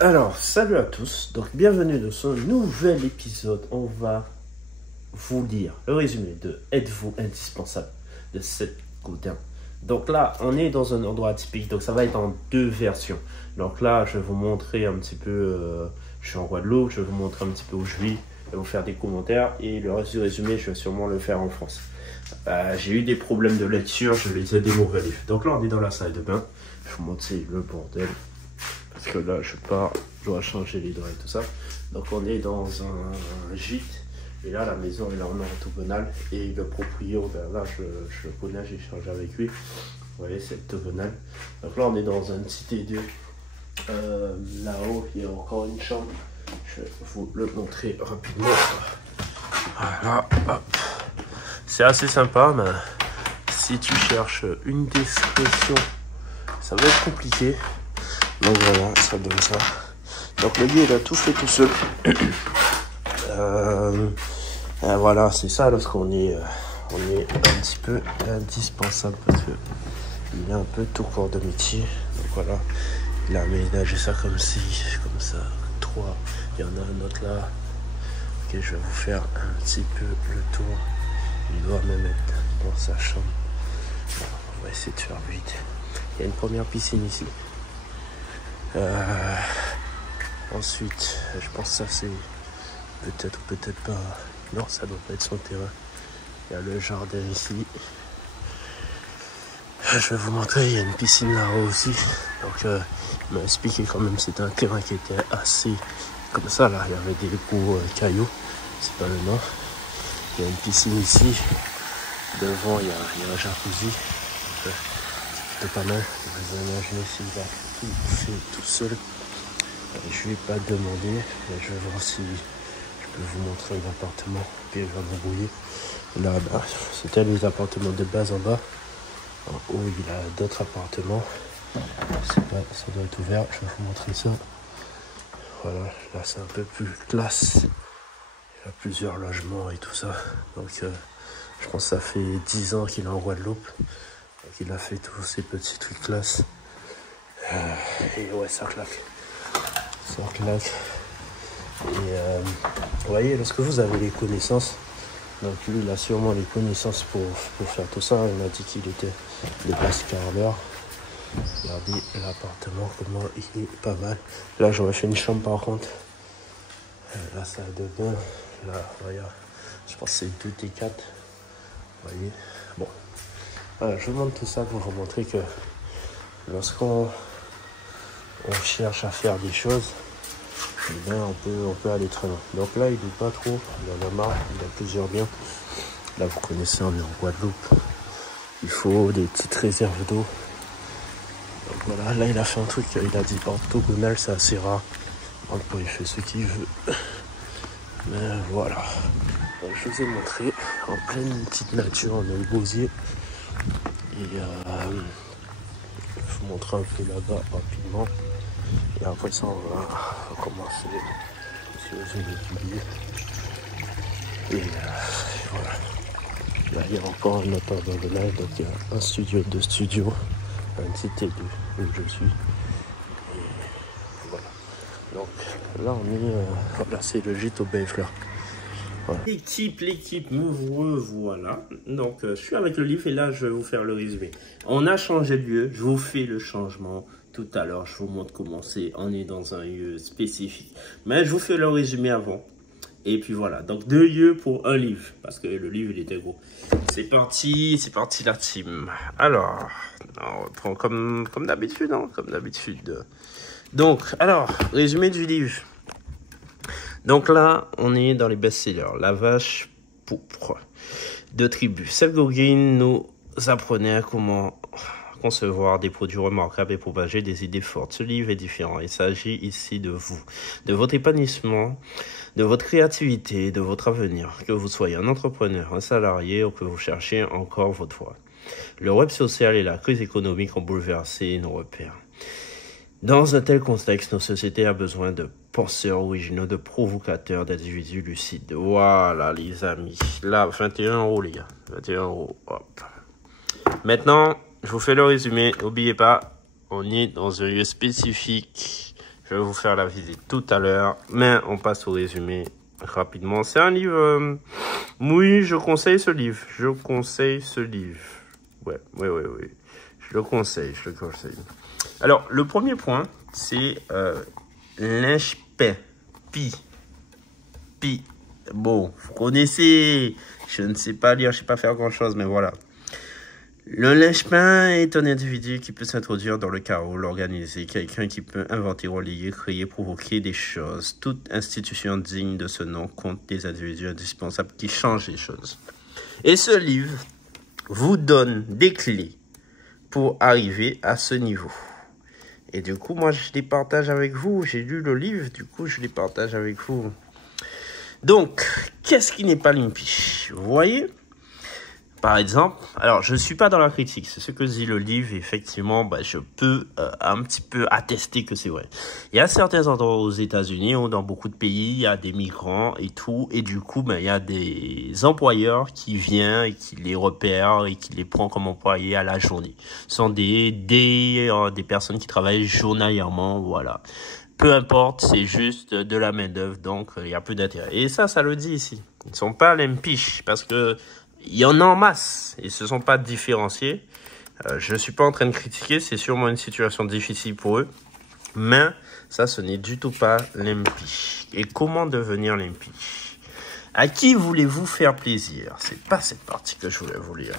Alors, salut à tous, donc bienvenue dans ce nouvel épisode. On va vous lire le résumé de Êtes-vous indispensable de Seth Godin. Donc là, on est dans un endroit atypique, donc ça va être en deux versions. Donc là, je vais vous montrer un petit peu, je suis en Guadeloupe, je vais vous montrer un petit peu où je vis, je vais vous faire des commentaires et le reste du résumé, je vais sûrement le faire en France. J'ai eu des problèmes de lecture, je lisais des mauvais livres. Donc là, on est dans la salle de bain, je vous montre, c'est le bordel. Parce que là, je dois changer les draps et tout ça. Donc on est dans un gîte. Et là, la maison est là en orthogonale. Et le proprio, ben là, je le connais, j'ai échangé avec lui. Vous voyez, c'est orthogonal. Donc là, on est dans un petit T2. Là-haut, il y a encore une chambre. Je vais vous le montrer rapidement. Voilà, hop. C'est assez sympa, mais si tu cherches une description, ça va être compliqué. Donc voilà, ça donne ça. Donc le lit, il a tout fait tout seul. Voilà, c'est ça lorsqu'on est, on est un petit peu indispensable parce que il a un peu tout corps de métier. Donc voilà, il a aménagé ça comme ci, comme ça. 3, il y en a un autre là. Ok, je vais vous faire un petit peu le tour. Il doit même être dans sa chambre. Bon, on va essayer de faire vite. Il y a une première piscine ici. Ensuite, je pense que ça c'est peut-être ou peut-être pas. Non, ça doit pas être son terrain. Il y a le jardin ici. Je vais vous montrer, il y a une piscine là-haut aussi. Donc, il m'a expliqué quand même c'était un terrain qui était assez comme ça là. Il y avait des gros cailloux. C'est pas le nom. Il y a une piscine ici. Devant, il y a un jacuzzi. C'est plutôt pas mal. Vous imaginez s'il va tout faire tout seul. Je vais pas demander, mais je vais voir si je peux vous montrer un appartement. Puis il va m'embrouiller. Là-bas, c'était les appartements de base en bas. En haut, il a d'autres appartements. C'est pas, ça doit être ouvert. Je vais vous montrer ça. Voilà, là c'est un peu plus classe. Il y a plusieurs logements et tout ça. Donc, je pense que ça fait 10 ans qu'il est en Guadeloupe. Donc, il a fait tous ces petits trucs classe. Et ouais, ça claque. Ça claque. Et vous voyez, lorsque vous avez les connaissances, donc lui il a sûrement les connaissances pour faire tout ça. Il m'a dit qu'il était des places carreleurs. Regardez l'appartement, comment il est pas mal. Là j'aurais fait une chambre par contre. La salle de bain. Là, regarde. Je pense que c'est 2T4. Vous voyez. Bon. Voilà, je vous montre tout ça pour vous montrer que lorsqu'on cherche à faire des choses, eh bien, on peut aller très loin. Donc là, il n'est pas trop, il en a marre, il a plusieurs biens. Là, vous connaissez, on est en Guadeloupe. Il faut des petites réserves d'eau. Donc voilà, là, il a fait un truc, il a dit orthogonal, c'est assez rare. Donc, il fait ce qu'il veut. Mais voilà. Donc, je vous ai montré en pleine petite nature, on a le gosier. Et je vais vous montrer un peu là-bas rapidement. Et après ça, on va commencer sur les billet. Et voilà. Là, il y a encore un autre orthogonal. Donc, il y a un studio, 2 studios, un petit T2 où je suis. Et voilà. Donc, là, on est. Voilà, c'est le gîte au Bellefleur. Voilà. L'équipe, me revoilà. Donc, je suis avec le livre et là, je vais vous faire le résumé. On a changé de lieu. Je vous fais le changement tout à l'heure. Je vous montre comment c'est. On est dans un lieu spécifique. Mais je vous fais le résumé avant. Et puis voilà. Donc, 2 lieux pour un livre. Parce que le livre, il était gros. C'est parti la team. Alors, on reprend comme d'habitude. Hein, comme d'habitude. Donc, alors, résumé du livre. Donc là, on est dans les best-sellers. La vache pourpre de Tribu. Seth Godin nous apprenait comment concevoir des produits remarquables et propager des idées fortes. Ce livre est différent. Il s'agit ici de vous, de votre épanouissement, de votre créativité, de votre avenir. Que vous soyez un entrepreneur, un salarié ou que vous cherchiez encore votre voie. Le web social et la crise économique ont bouleversé nos repères. Dans un tel contexte, nos sociétés ont besoin de penseurs originaux, de provocateurs, d'individus lucides. Voilà, les amis. Là, 21 €, les gars. 21 €. Hop. Maintenant, je vous fais le résumé. N'oubliez pas, on est dans un lieu spécifique. Je vais vous faire la visite tout à l'heure, mais on passe au résumé rapidement. C'est un livre... oui, je conseille ce livre. Je conseille ce livre. Ouais. Je le conseille. Alors, le premier point, c'est linge-pain. Pi. Bon, vous connaissez. Je ne sais pas lire, je ne sais pas faire grand-chose, mais voilà. Le linge-pain est un individu qui peut s'introduire dans le chaos, l'organiser, quelqu'un qui peut inventer, relayer, créer, provoquer des choses. Toute institution digne de ce nom compte des individus indispensables qui changent les choses. Et ce livre vous donne des clés pour arriver à ce niveau. Et du coup, moi, je les partage avec vous. J'ai lu le livre, du coup, je les partage avec vous. Donc, qu'est-ce qui n'est pas limpiche? Vous voyez? Par exemple, alors je ne suis pas dans la critique, c'est ce que dit le livre, effectivement, je peux un petit peu attester que c'est vrai. Il y a certains endroits aux États-Unis ou dans beaucoup de pays, il y a des migrants et tout, et du coup, il y a des employeurs qui viennent et qui les repèrent et qui les prennent comme employés à la journée. Ce sont des personnes qui travaillent journalièrement, voilà. Peu importe, c'est juste de la main-d'œuvre, donc il y a peu d'intérêt. Et ça le dit ici. Ils ne sont pas limpiches parce que il y en a en masse. Ils ne se sont pas différenciés. Je ne suis pas en train de critiquer. C'est sûrement une situation difficile pour eux. Mais ça, ce n'est du tout pas limpiche. Et comment devenir limpiche? À qui voulez-vous faire plaisir? C'est pas cette partie que je voulais vous lire.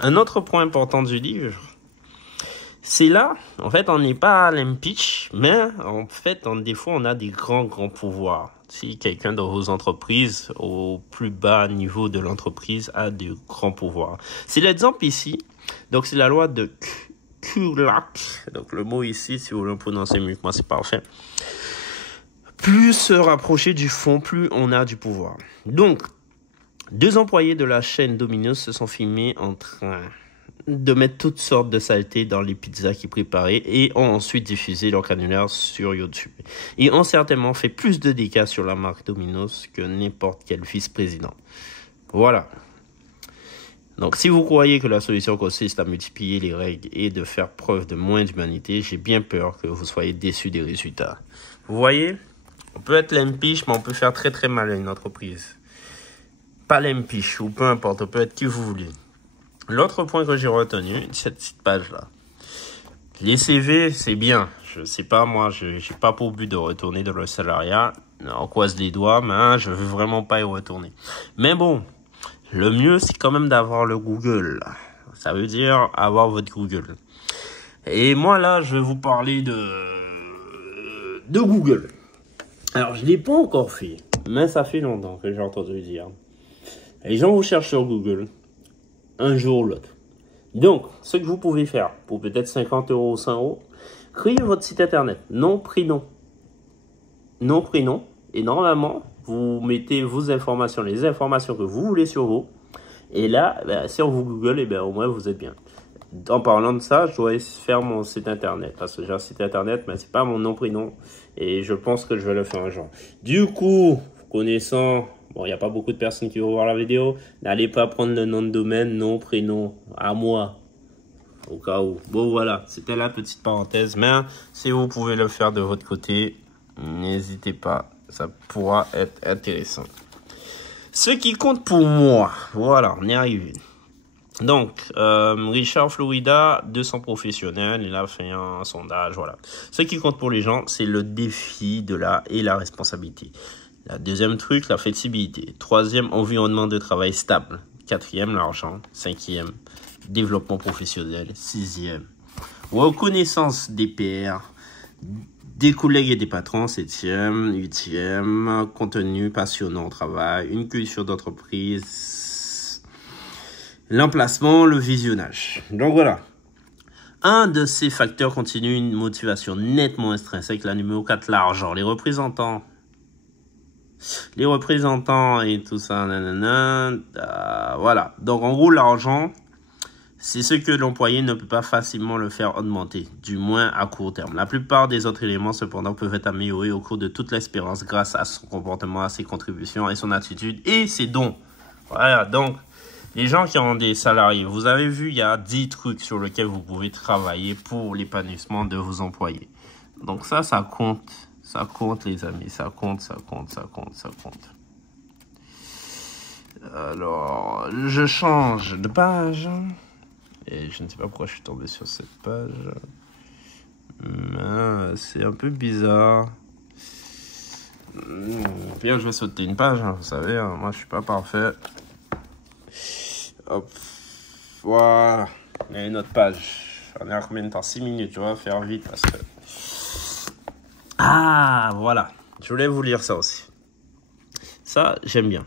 Un autre point important du livre, c'est là, en fait, on n'est pas à l'impeach, mais en fait, des fois, on a des grands pouvoirs. Si quelqu'un dans vos entreprises, au plus bas niveau de l'entreprise, a de grands pouvoirs. C'est l'exemple ici. Donc, c'est la loi de Kulak. Donc, le mot ici, si vous le prononcez mieux que moi, c'est parfait. Plus se rapprocher du fond, plus on a du pouvoir. Donc, 2 employés de la chaîne Domino's se sont filmés en train de mettre toutes sortes de saletés dans les pizzas qu'ils préparaient et ont ensuite diffusé leur canular sur YouTube. Ils ont certainement fait plus de dégâts sur la marque Domino's que n'importe quel vice-président. Voilà. Donc, si vous croyez que la solution consiste à multiplier les règles et de faire preuve de moins d'humanité, j'ai bien peur que vous soyez déçus des résultats. Vous voyez, on peut être limpiche, mais on peut faire très mal à une entreprise. Pas limpiche, ou peu importe, on peut être qui vous voulez. L'autre point que j'ai retenu, cette petite page-là. Les CV, c'est bien. Je sais pas, moi, je n'ai pas pour but de retourner dans le salariat. On croise les doigts, mais je veux vraiment pas y retourner. Mais bon, le mieux, c'est quand même d'avoir le Google. Ça veut dire avoir votre Google. Et moi, là, je vais vous parler de Google. Alors, je l'ai pas encore fait, mais ça fait longtemps que j'ai entendu dire. Les gens vous cherchent sur Google. Un jour ou l'autre. Donc, ce que vous pouvez faire pour peut-être 50 € ou 100 €, créez votre site internet, nom, prénom. Nom, prénom. Et normalement, vous mettez vos informations, les informations que vous voulez sur vous. Et là, si on vous Google, au moins vous êtes bien. En parlant de ça, je dois faire mon site internet. Parce que j'ai un site internet, mais c'est pas mon nom, prénom. Et je pense que je vais le faire un jour. Du coup, connaissant... Bon, il n'y a pas beaucoup de personnes qui vont voir la vidéo. N'allez pas prendre le nom de domaine, nom, prénom, à moi. Au cas où. Bon, voilà. C'était la petite parenthèse. Mais si vous pouvez le faire de votre côté, n'hésitez pas. Ça pourra être intéressant. Ce qui compte pour moi. Voilà, on est arrivé. Donc, Richard Florida, 200 professionnels. Il a fait un sondage, voilà. Ce qui compte pour les gens, c'est le défi et la responsabilité. La deuxième truc, la flexibilité. Troisième, environnement de travail stable. Quatrième, l'argent. Cinquième, développement professionnel. Sixième, reconnaissance des pairs, des collègues et des patrons. Septième, huitième, contenu passionnant au travail. Une culture d'entreprise. L'emplacement, le visionnage. Donc voilà. Un de ces facteurs continue une motivation nettement intrinsèque. La numéro 4, l'argent. Les représentants et tout ça, voilà. Donc, en gros, l'argent, c'est ce que l'employé ne peut pas facilement le faire augmenter, du moins à court terme. La plupart des autres éléments, cependant, peuvent être améliorés au cours de toute l'expérience grâce à son comportement, à ses contributions et son attitude et ses dons. Voilà, donc, Les gens qui ont des salariés, vous avez vu, il y a 10 trucs sur lesquels vous pouvez travailler pour l'épanouissement de vos employés. Donc ça compte. Ça compte, les amis. Ça compte. Alors, je change de page. Et je ne sais pas pourquoi je suis tombé sur cette page. C'est un peu bizarre. Puis je vais sauter une page, hein, vous savez, hein, moi je suis pas parfait. Hop, voilà. Il y a une autre page. On est à combien de temps? 6 minutes, tu vas faire vite parce que... Ah, voilà. Je voulais vous lire ça aussi. Ça, j'aime bien.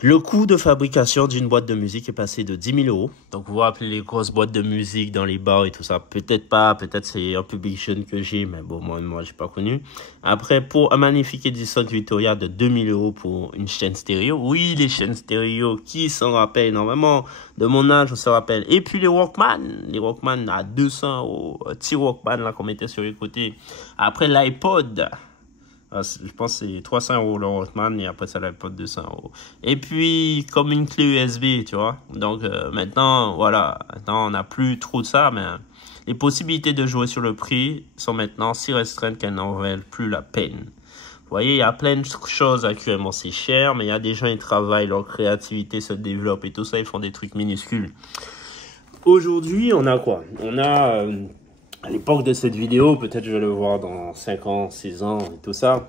Le coût de fabrication d'une boîte de musique est passé de 10 000 €. Donc, vous vous rappelez les grosses boîtes de musique dans les bars et tout ça. Peut-être pas, peut-être c'est un public jeune que j'ai, mais bon, moi, j'ai pas connu. Après, pour un magnifique Edison Victoria de 2 000 € pour une chaîne stéréo. Oui, les chaînes stéréo, qui s'en rappelle énormément de mon âge, on se rappelle. Et puis les Walkman à 200 €. Petit Walkman, là, qu'on mettait sur les côtés. Après, l'iPod. Je pense que c'est 300 € le Walkman et après ça l'iPod 200 €. Et puis comme une clé USB, tu vois. Donc maintenant, voilà, maintenant on n'a plus trop de ça, mais les possibilités de jouer sur le prix sont maintenant si restreintes qu'elles n'en valent plus la peine. Vous voyez, il y a plein de choses actuellement, c'est cher, mais il y a des gens qui travaillent, leur créativité se développe et tout ça, ils font des trucs minuscules. Aujourd'hui, on a quoi? On a... à l'époque de cette vidéo, peut-être je vais le voir dans 5 ans, 6 ans et tout ça.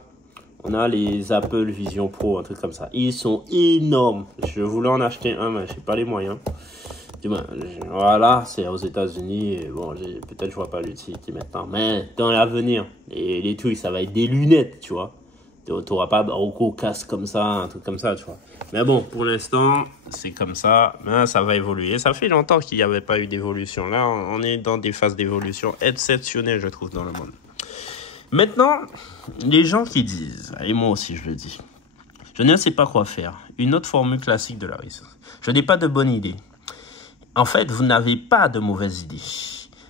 On a les Apple Vision Pro, un truc comme ça. Ils sont énormes. Je voulais en acheter un, mais je n'ai pas les moyens. Voilà, c'est aux États-Unis. Bon, peut-être je vois pas l'utilité maintenant. Mais dans l'avenir, les trucs, ça va être des lunettes, tu vois. Tu n'auras pas un casque comme ça, un truc comme ça, tu vois. Mais bon, pour l'instant, c'est comme ça. Mais ça va évoluer. Ça fait longtemps qu'il n'y avait pas eu d'évolution. Là, on est dans des phases d'évolution exceptionnelles, je trouve, dans le monde. Maintenant, les gens qui disent, et moi aussi je le dis, je ne sais pas quoi faire. Une autre formule classique de la résistance. Je n'ai pas de bonne idée. En fait, vous n'avez pas de mauvaises idées.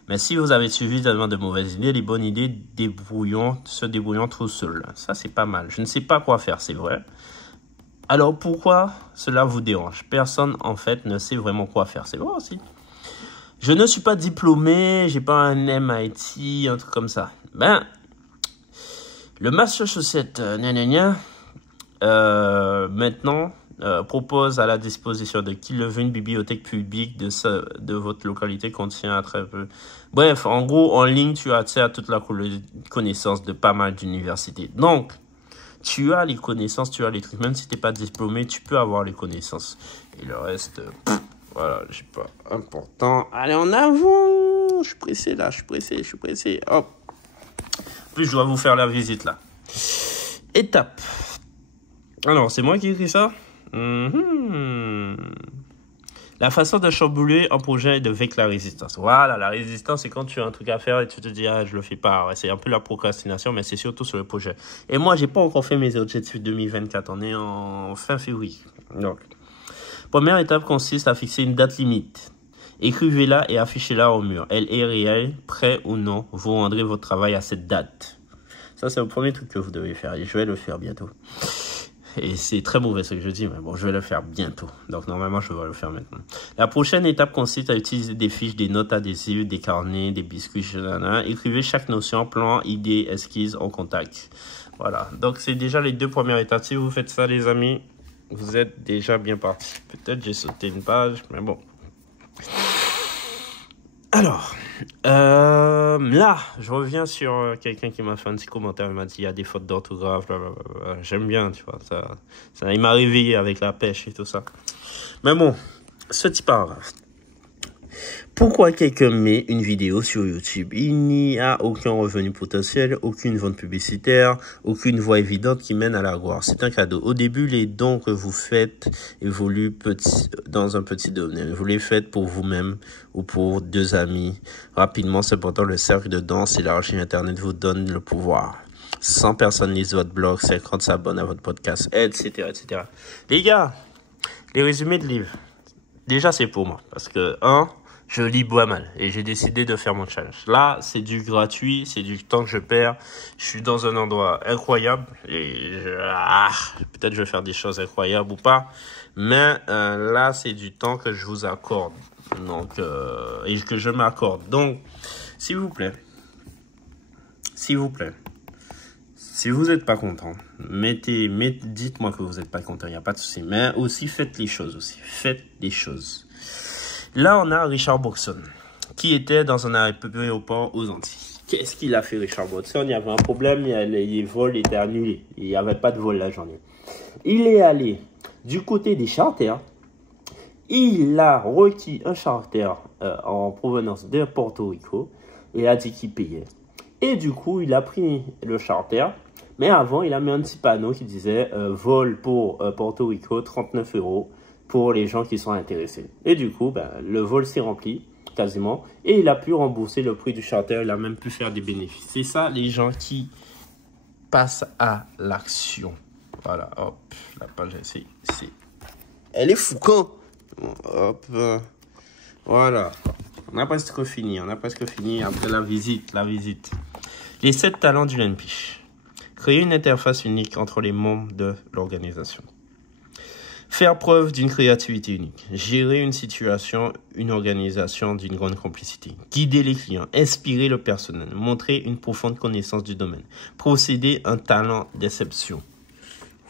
Mais si vous avez suffisamment de mauvaises idées, les bonnes idées se débrouillent tout seules. Ça, c'est pas mal. Je ne sais pas quoi faire, c'est vrai. Alors, pourquoi cela vous dérange? Personne, en fait, ne sait vraiment quoi faire. C'est vrai aussi. Je ne suis pas diplômé, j'ai pas un MIT, un truc comme ça. Ben, le Massachusetts, maintenant, propose à la disposition de qui le veut une bibliothèque publique de votre localité contient très peu. Bref, en gros, en ligne, tu as accès à toute la connaissance de pas mal d'universités. Donc, tu as les connaissances, tu as les trucs. Même si tu n'es pas diplômé, tu peux avoir les connaissances. Et le reste, voilà, je sais pas, important. Allez, en avant. Je suis pressé là, je suis pressé. Hop. En plus, je dois vous faire la visite là. Étape. Alors, c'est moi qui écris ça? La façon de chambouler un projet est avec la résistance. Voilà, la résistance, c'est quand tu as un truc à faire et tu te dis, ah, je le fais pas. Ouais, c'est un peu la procrastination, mais c'est surtout sur le projet. Et moi, j'ai pas encore fait mes objectifs 2024. On est en fin février. Donc, première étape consiste à fixer une date limite. Écrivez-la et affichez-la au mur. Elle est réelle, prêt ou non, vous rendrez votre travail à cette date. Ça, c'est le premier truc que vous devez faire et je vais le faire bientôt. Et c'est très mauvais ce que je dis, mais bon, je vais le faire bientôt. Donc, normalement, je vais le faire maintenant. La prochaine étape consiste à utiliser des fiches, des notes adhésives, des carnets, des biscuits, Écrivez chaque notion, plan, idée, esquisse en contact. Voilà. Donc, c'est déjà les 2 premières étapes. Si vous faites ça, les amis, vous êtes déjà bien partis. Peut-être j'ai sauté une page, mais bon. Alors, là, je reviens sur quelqu'un qui m'a fait un petit commentaire. Il m'a dit, il y a des fautes d'orthographe. J'aime bien, tu vois. Ça, il m'a réveillé avec la pêche et tout ça. Mais bon, ce petit paragraphe. Pourquoi quelqu'un met une vidéo sur YouTube? Il n'y a aucun revenu potentiel, aucune vente publicitaire, aucune voie évidente qui mène à la gloire. C'est un cadeau. Au début, les dons que vous faites évoluent dans un petit domaine. Vous les faites pour vous-même ou pour 2 amis. Rapidement, cependant, le cercle de dons s'élargit. Internet vous donne le pouvoir. 100 personnes lisent votre blog, 50 s'abonnent à votre podcast, etc., etc. Les gars, les résumés de livres. Déjà, c'est pour moi. Parce que, je lis pas mal et j'ai décidé de faire mon challenge. Là, c'est du gratuit, c'est du temps que je perds. Je suis dans un endroit incroyable et peut-être je vais faire des choses incroyables ou pas. Mais là, c'est du temps que je vous accorde. Donc, et que je m'accorde. Donc, s'il vous plaît, si vous n'êtes pas content, dites-moi que vous n'êtes pas content, il n'y a pas de souci. Mais aussi, faites les choses. Là, on a Richard Boxon, qui était dans un aéroport aux Antilles. Qu'est-ce qu'il a fait, Richard Boxon? Il y avait un problème, les vols étaient annulés. Il n'y avait pas de vol la journée. Il est allé du côté des charters. Il a requis un charter en provenance de Porto Rico et a dit qu'il payait. Et du coup, il a pris le charter. Mais avant, il a mis un petit panneau qui disait vol pour Porto Rico, 39 € pour les gens qui sont intéressés. Et du coup, le vol s'est rempli quasiment. Et il a pu rembourser le prix du charter. Il a même pu faire des bénéfices. C'est ça, les gens qui passent à l'action. Voilà, hop, la page, c'est... Elle est fouquant. Hop, voilà. On a presque fini après la visite. Les 7 talents du NPICH. Créer une interface unique entre les membres de l'organisation. Faire preuve d'une créativité unique. Gérer une situation, une organisation d'une grande complicité. Guider les clients. Inspirer le personnel. Montrer une profonde connaissance du domaine. Procéder un talent d'exception.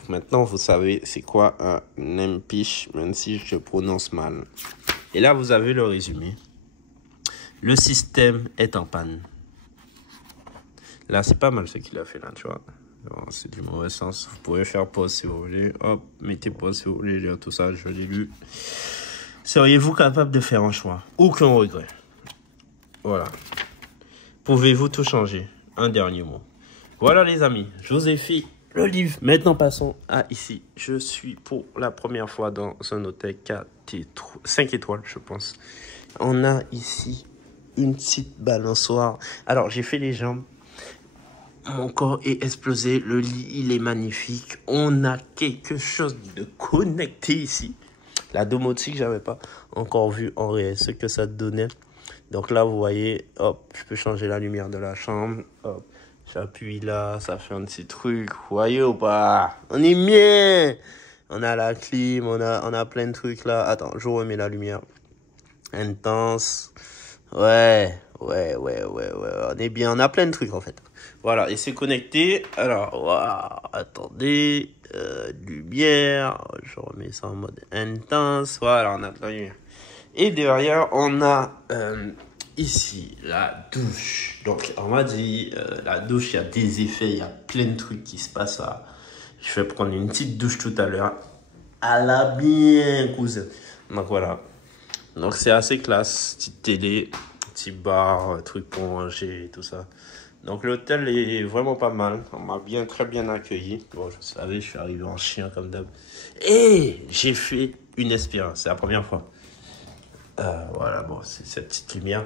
Maintenant, vous savez c'est quoi un NPICH, même si je prononce mal. Et là, vous avez le résumé. Le système est en panne. Là, c'est pas mal ce qu'il a fait là, tu vois. C'est du mauvais sens. Vous pouvez faire pause si vous voulez. Hop, mettez pause si vous voulez lire tout ça. Je l'ai lu. Seriez-vous capable de faire un choix? Aucun regret. Voilà. Pouvez-vous tout changer? Un dernier mot. Voilà les amis, je vous ai fait le livre. Maintenant passons à ici. Je suis pour la première fois dans un hôtel 5 étoiles, je pense. On a ici une petite balançoire. Alors, j'ai fait les jambes. Mon corps est explosé. Le lit, il est magnifique. On a quelque chose de connecté ici. La domotique, j'avais pas encore vu en réel ce que ça donnait. Donc là, vous voyez, hop, je peux changer la lumière de la chambre. Hop, j'appuie là, ça fait un petit truc. Vous voyez ou pas? On est bien. On a la clim, on a plein de trucs là. Attends, je remets la lumière. Intense. Ouais. On est bien, on a plein de trucs en fait. Voilà, et c'est connecté. Alors, waouh, attendez. Lumière. Je remets ça en mode intense. Voilà, on a de la lumière. Et derrière, on a ici la douche. Donc, on m'a dit, la douche, il y a des effets, il y a plein de trucs qui se passent là. Je vais prendre une petite douche tout à l'heure. À la bien, cousin. Donc, voilà. Donc, c'est assez classe. Petite télé, petit bar, truc pour manger et tout ça. Donc, l'hôtel est vraiment pas mal. On m'a très bien accueilli. Bon, je savais, je suis arrivé en chien comme d'hab. Et j'ai fait une expérience. C'est la première fois. Voilà, bon, c'est cette petite lumière.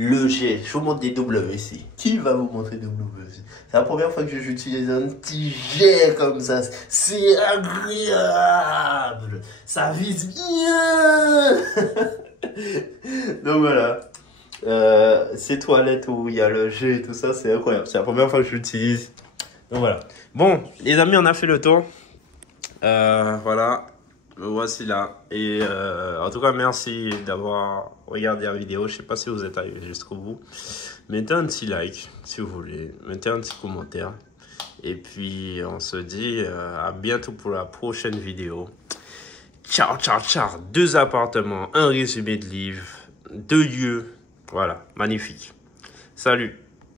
Le jet, je vous montre des WC. Qui va vous montrer WC? C'est la première fois que j'utilise un petit jet comme ça. C'est agréable. Ça vise bien. Donc voilà. Ces toilettes où il y a le jet et tout ça, c'est incroyable. C'est la première fois que je l'utilise. Donc voilà. Bon, les amis, on a fait le tour. Voilà. Me voici là. Et en tout cas, merci d'avoir regardé la vidéo. Je sais pas si vous êtes arrivé jusqu'au bout. Mettez un petit like si vous voulez. Mettez un petit commentaire. Et puis, on se dit à bientôt pour la prochaine vidéo. Ciao. 2 appartements, un résumé de livre, 2 lieux. Voilà, magnifique. Salut.